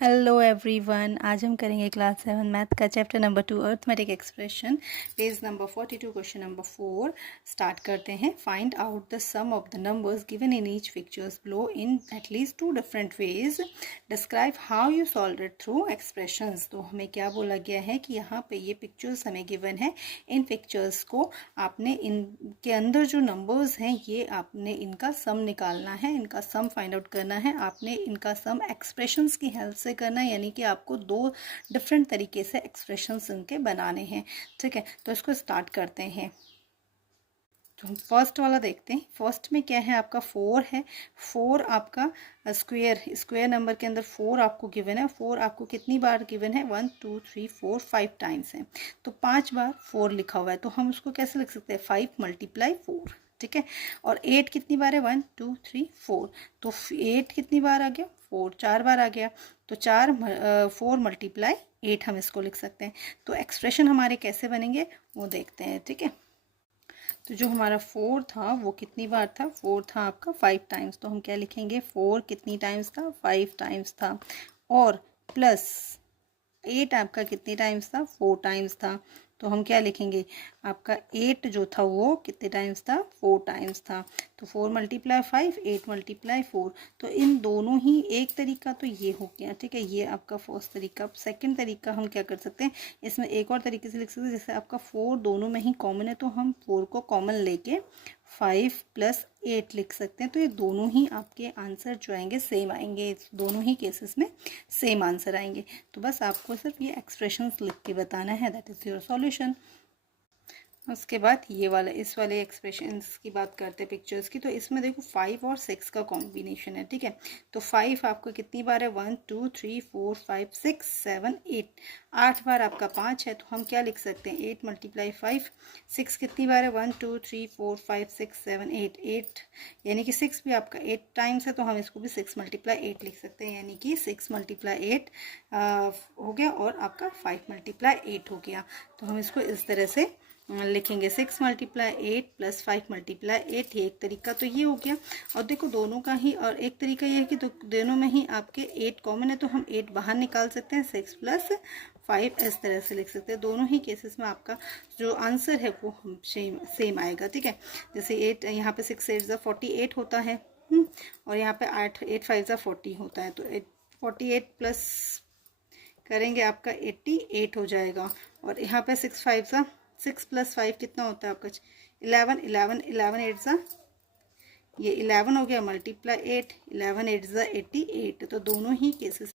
Hello everyone, आज हम करेंगे क्लास 7 मैथ का chapter number 2 arithmetic expression, page number 42, question number 4। Start करते हैं। Find out the sum of the numbers given in each pictures below in at least 2 different ways. Describe how you solve it through expressions. तो हमें क्या बोला गया है कि यहाँ पे ये पिक्चर्स हमें गिवन है। इन पिक्चर्स को आपने इनके अंदर जो नंबर्स हैं ये आपने इनका सम निकालना है, इनका सम फाइंड आउट करना है। आपने इनका सम एक्सप्रेशंस की हेल्प से करना है, यानी कि आपको 2 डिफरेंट तरीके से एक्सप्रेशंस इनके बनाने हैं। ठीक है, तो इसको स्टार्ट करते हैं। तो हम फर्स्ट वाला देखते हैं। फर्स्ट में क्या है, आपका 4 है। 4 आपका स्क्वायर नंबर के अंदर 4 आपको गिवन है। 4 आपको कितनी बार गिवन है, 1 2 3 4 5 टाइम्स है। तो 5 बार 4 लिखा हुआ है, तो हम उसको कैसे लिख सकते हैं, 5 × 4। ठीक है, और 8 कितनी बार है, 1 2 3 4। तो 8 कितनी बार आ गया, 4 4 बार आ गया। तो 4 × 8 हम इसको लिख सकते हैं। तो एक्सप्रेशन हमारे कैसे बनेंगे वो देखते हैं। ठीक है, तो जो हमारा 4 था वो कितनी बार था, 4 था आपका 5 टाइम्स। तो हम क्या लिखेंगे, 4 कितनी टाइम्स था, 5 टाइम्स था। और प्लस 8 आपका कितनी टाइम्स था, 4 टाइम्स था। तो हम क्या लिखेंगे, आपका 8 जो था वो कितने टाइम्स था, 4 टाइम्स था। तो 4 × 5 8 × 4। तो इन दोनों ही, एक तरीका तो ये हो गया। ठीक है, ये आपका फर्स्ट तरीका। सेकंड तरीका हम क्या कर सकते हैं, इसमें एक और तरीके से लिख सकते हैं। जैसे आपका 4 दोनों में ही कॉमन है, तो हम 4 को कॉमन लेके 5 + 8 लिख सकते हैं। तो ये दोनों ही आपके आंसर जो आएंगे सेम आएंगे, दोनों ही केसेस में सेम आंसर आएंगे। तो बस आपको सिर्फ ये एक्सप्रेशंस लिख के बताना है, दैट इज़ योर सॉल्यूशन। उसके बाद ये वाला, इस वाले एक्सप्रेशंस की बात करते हैं पिक्चर्स की। तो इसमें देखो 5 और 6 का कॉम्बिनेशन है। ठीक है, तो 5 आपको कितनी बार है, 1 2 3 4 5 6 7 8। 8 बार आपका 5 है, तो हम क्या लिख सकते हैं, 8 × 5। 6 कितनी बार है, 1 2 3 4 5 6 7 8। 8 यानी कि 6 भी आपका 8 टाइम्स है, तो हम इसको भी 6 × 8 लिख सकते हैं। यानी कि 6 × 8 हो गया, और आपका 5 × 8 हो गया। तो हम इसको इस तरह से लिखेंगे, 6 × 8 + 5 × 8। ये एक तरीका तो ये हो गया। और देखो दोनों का ही, और एक तरीका ये है कि दोनों में ही आपके 8 कॉमन है, तो हम 8 बाहर निकाल सकते हैं। 6 + 5 इस तरह से लिख सकते हैं। दोनों ही केसेस में आपका जो आंसर है वो हम सेम आएगा। ठीक है, जैसे 8 यहाँ पे 6 8 = 48 होता है, और यहाँ पे 8 5 = 40 होता है। तो 48 प्लस करेंगे आपका 88 हो जाएगा। और यहाँ पे 6 + 5 कितना होता है आपका, 11 11 11 8 ये 11 हो गया, × 8 11 8 88। तो दोनों ही केसेस